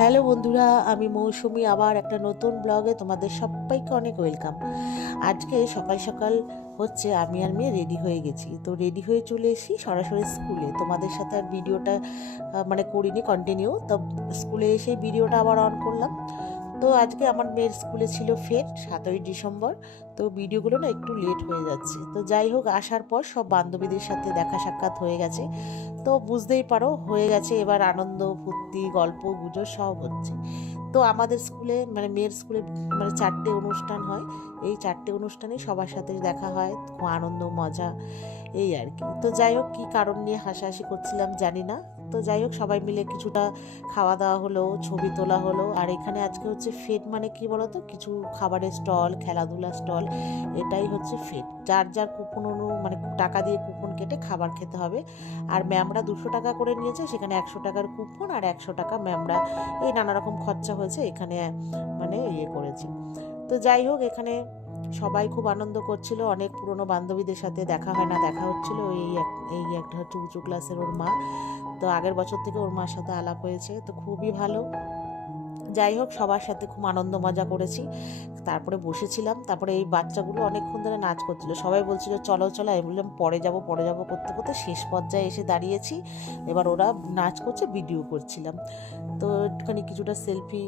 Hello বন্ধুরা, আমি মৌসুমি আবার একটা নতুন ব্লগে তোমাদের সবাইকে অনেক ওয়েলকাম। আজকে সকাল সকাল হচ্ছে আমি আর মেয়ে রেডি হয়ে গেছি, তো রেডি হয়ে চলে এসেছি সরাসরি স্কুলে। তোমাদের সাথে আর ভিডিওটা মানে করিনি কন্টিনিউ, তো স্কুলে এসে ভিডিওটা আবার অন করলাম। তো আজকে আমার মেয়ের স্কুলে ছিল ফের 7ই ডিসেম্বর, তো ভিডিওগুলো না একটু লেট হয়ে যাচ্ছে। তো যাই হোক, আসার পর সব বান্ধবীদের সাথে দেখা সাক্ষাৎ হয়ে গেছে, তো বুঝতেই পারো হয়ে গেছে। এবার আনন্দ ফুর্তি গল্প গুজব সব হচ্ছে। তো আমাদের স্কুলে মানে মেয়ের স্কুলে মানে 4টে অনুষ্ঠান হয়। এই 4টে অনুষ্ঠানে সবার সাথে দেখা হয়, খুব আনন্দ মজা এই আর কি। তো যাই হোক, কী কারণ নিয়ে হাসাহাসি করছিলাম জানি না। তো যাই হোক, সবাই মিলে কিছুটা খাওয়া দাওয়া হলো, ছবি তোলা হলো। আর এখানে আজকে হচ্ছে ফেট, মানে কি বলতো, কিছু খাবারের স্টল, খেলাধুলা স্টল, এটাই হচ্ছে ফেট। যার যার কুপন মানে টাকা দিয়ে কুপন কেটে খাবার খেতে হবে। আর ম্যামরা 200 টাকা করে নিয়েছে, সেখানে 100 টাকার কুপন আর 100 টাকা ম্যামরা এই নানা রকম খরচা হয়েছে এখানে মানে ইয়ে করেছে। তো যাই হোক, এখানে সবাই খুব আনন্দ করছিল। অনেক পুরনো বান্ধবীদের সাথে দেখা হয় না, দেখা হচ্ছিল। এই একটা হচ্ছে উঁচু ক্লাসের ওর মা, তো আগের বছর থেকে ওর মার সাথে আলাপ হয়েছে, তো খুবই ভালো। যাই হোক, সবার সাথে খুব আনন্দ মজা করেছি। তারপরে বসেছিলাম, তারপরে এই বাচ্চাগুলো অনেকক্ষণ ধরে নাচ করছিল, সবাই বলছিল চলো চলো, আমি বললাম পরে যাব পরে যাব করতে করতে শেষ পর্যায়ে এসে দাঁড়িয়েছি। এবার ওরা নাচ করছে, ভিডিও করছিলাম। তো একটুখানি কিছুটা সেলফি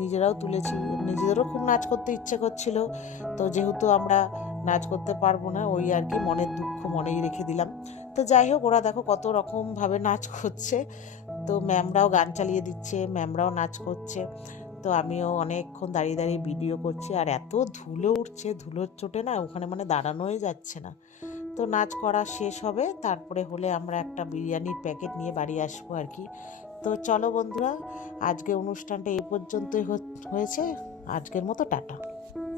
নিজেরাও তুলেছি, নিজেদেরও খুব নাচ করতে ইচ্ছে করছিল। তো যেহেতু আমরা নাচ করতে পারবো না, ওই আর কি, মনের দুঃখ মনেই রেখে দিলাম। তো যাই হোক, ওরা দেখো কত রকমভাবে নাচ করছে। তো ম্যামরাও গান চালিয়ে দিচ্ছে, ম্যামরাও নাচ করছে। তো আমিও অনেকক্ষণ দাঁড়িয়ে দাঁড়িয়ে ভিডিও করছি, আর এত ধুলো উঠছে, ধুলোর চোটে না ওখানে মানে দাঁড়ানোই যাচ্ছে না। তো নাচ করা শেষ হবে, তারপরে হলে আমরা একটা বিরিয়ানির প্যাকেট নিয়ে বাড়ি আসবো আর কি। তো চলো বন্ধুরা, আজকে অনুষ্ঠানটা এই পর্যন্তই হয়েছে। আজকের মতো টাটা।